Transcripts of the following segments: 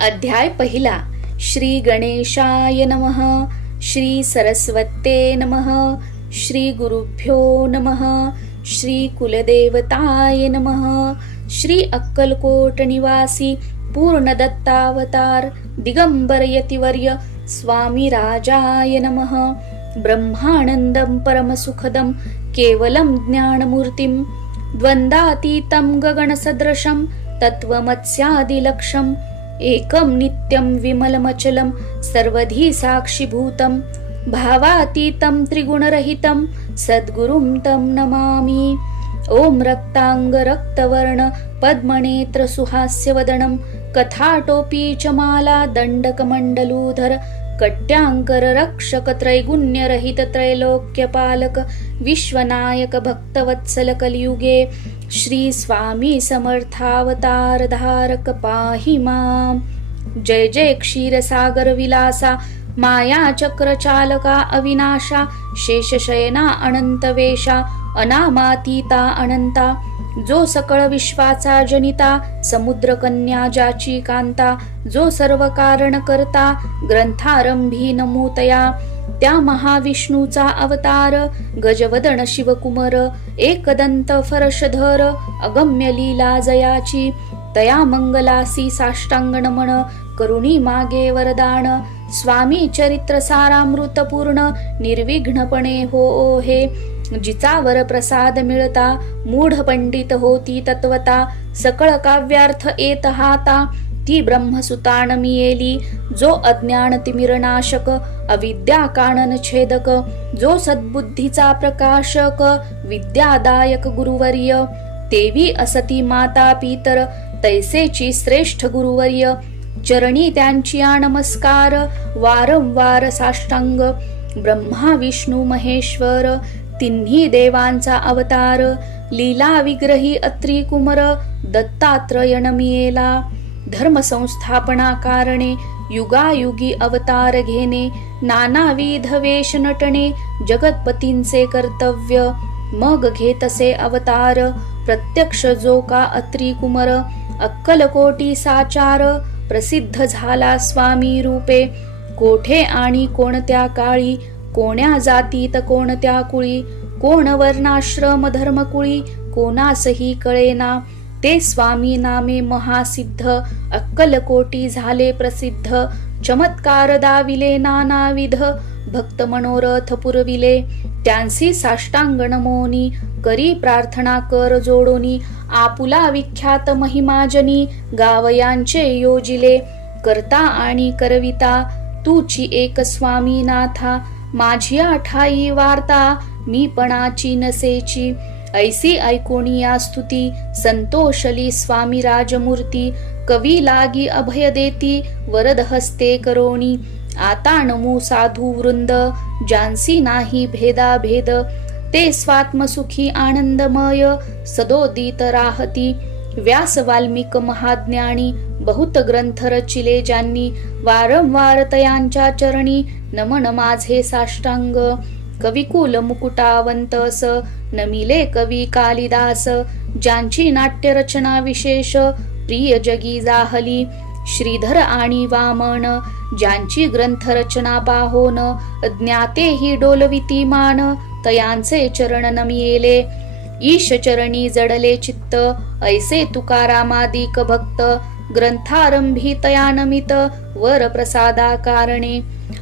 अध्याय पहिला. श्री गणेशाय नमः. श्री सरस्वते नमः. श्री गुरुभ्यो नमः. श्री कुलदेवताय नमः. श्री अक्कलकोट निवासी पूर्ण दत्तावतार दिगंबर यतिवर्य स्वामी राजाय नमः. ब्रह्मानंदं परमसुखदं केवलं ज्ञानमूर्तिं द्वंद्वातीतं गगनसदृशं तत्त्वमस्यादिलक्ष्यम् एकं नित्यं विमलमचलं सर्वधी साक्षीभूतं भावातीतं त्रिगुणरहितं सद्गुरुं तं नमामि. ओम रक्तांग रक्तवर्ण पद्मनेत्र सुहास्यवदनं कथाटोपी च माला दंडकमण्डलूधर कट्यांकर रक्षक त्रैगुण्यरहित त्रैलोक्यपालक विश्वनायक भक्तवत्सल कलियुगे श्री स्वामी समर्थावतार धारक पाहि मां. जय जय क्षीरसागर विलासा माया चक्र चालका अविनाशा शेषशयना अनंतवेशा अनामातीता अनंता जो सकळ विश्वाचा जनिता समुद्र कन्या ज्याची कांता जो सर्व कारण करता ग्रंथारंभी नमोतया त्या महाविष्णूचा अवतार गजवदन शिवकुमार एकदंत फरशधर अगम्य लीला जयाची तया मंगलासी साष्टांग नमन करुणी मागे वरदान स्वामी चरित्र सारामृत पूर्ण निर्विघ्नपणे हो हे जिचावर प्रसाद मिळता मूढ पंडित होती तत्वता सकळ काव्यार्थ येत हाता ती ब्रह्मसुतान मियेली जो अज्ञान तिमिरनाशक अविद्या कानन छेदक जो सद्बुद्धीचा प्रकाशक विद्यादायक गुरुवर्य तेवी असती माता पितर तैसेची श्रेष्ठ गुरुवर्य चरणी त्यांची नमस्कार वारंवार साष्टांग ब्रह्मा विष्णू महेश्वर तिन्ही देवांचा अवतार लीला विग्रही अत्री कुमर दत्तात्रय नमियेला धर्म संस्थापना कारणे युगायुगी अवतार घेणे नानाविध वेश नटणे जगतपतींचे कर्तव्य मग घेतसे अवतार प्रत्यक्ष जो का अत्री कुमर अक्कलकोटी साचार प्रसिद्ध झाला स्वामी रूपे कोठे आणि कोणत्या काळी कोण्या जातीत कोणत्या कुळी कोण वर्णाश्रम धर्मकुळी कोणासही कळेना ते स्वामी नामे महासिद्ध अक्कलकोटी झाले प्रसिद्ध चमत्कार दाविले नानाविध भक्त मनोरथ पुरविले त्यांसी साष्टांग नमोनी करी प्रार्थना कर जोडोनी आपुला विख्यात महिमाजनी गावयांचे योजिले करता आणि करविता तूची एक स्वामीनाथा माझी ठाई वार्ता मी पणाची नसेची ऐसी ऐकोणी या स्तुती संतोषली स्वामी राजमूर्ती कवी लागी अभय देती वरद हस्ते करोणी आता नमो साधू वृंद जानसी नाही भेदा भेद ते स्वात्मसुखी आनंदमय सदोदित राहती व्यास वाल्मिक महाज्ञानी बहुत ग्रंथ रचिले ज्यांनी वारंवार तयांच्या चरणी नमन माझे साष्टांग कविकुल मुकुटावंतस नमिले कवी कालिदास ज्यांची नाट्य रचना विशेष प्रिय जगी जाहली श्रीधर आणि वामन ज्यांची ग्रंथ रचना पाहोन ज्ञाते ही डोलविती मान तयांचे चरण नमियेले ईश चरणी जडले चित्त ऐसे तुकारामादिक भक्त ग्रंथारंभी तया नमित वर प्रसादा कारणे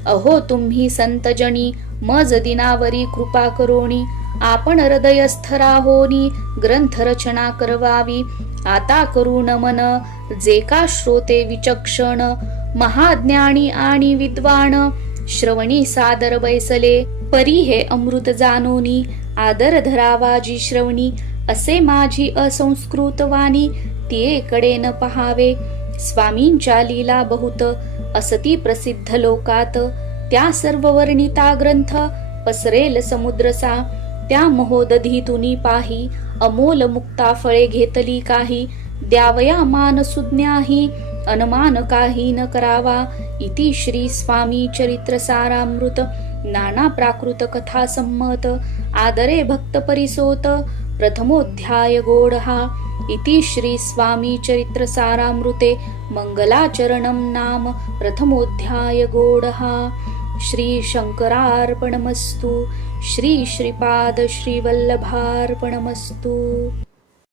अहो तुम्ही संतजनी मज दिनावरी कृपा करोणी आपण हृदयस्थ राहोनी ग्रंथ रचना करवावी आता करू नमन जे का श्रोते विचक्षण महाज्ञानी आणि विद्वान श्रवणी सादर बैसले परी हे अमृत जानोनी आदर धरावा जी श्रवणी असे माझी असंस्कृत वाणी तियेकडे न पहावे स्वामींच्या लीला बहुत असती प्रसिद्ध लोकात त्या सर्व वर्णिता ग्रंथ पसरेल समुद्रसा त्या महोदधीतुनी पाही अमोल मुक्ता फळे घेतली काही द्यावया मान सुज्ञाही अनुमान काही न करावा इति श्री स्वामी चरित्र सारामृत नाना प्राकृत कथा संमत आदरे भक्त परिसोत प्रथमोध्याय गोडहा इति श्री स्वामी चरित्र सारामृते मङ्गलाचरणं नाम प्रथमोऽध्याय गौडः। श्रीशङ्करार्पणमस्तु। श्रीश्रीपाद श्रीवल्लभार्पणमस्तु।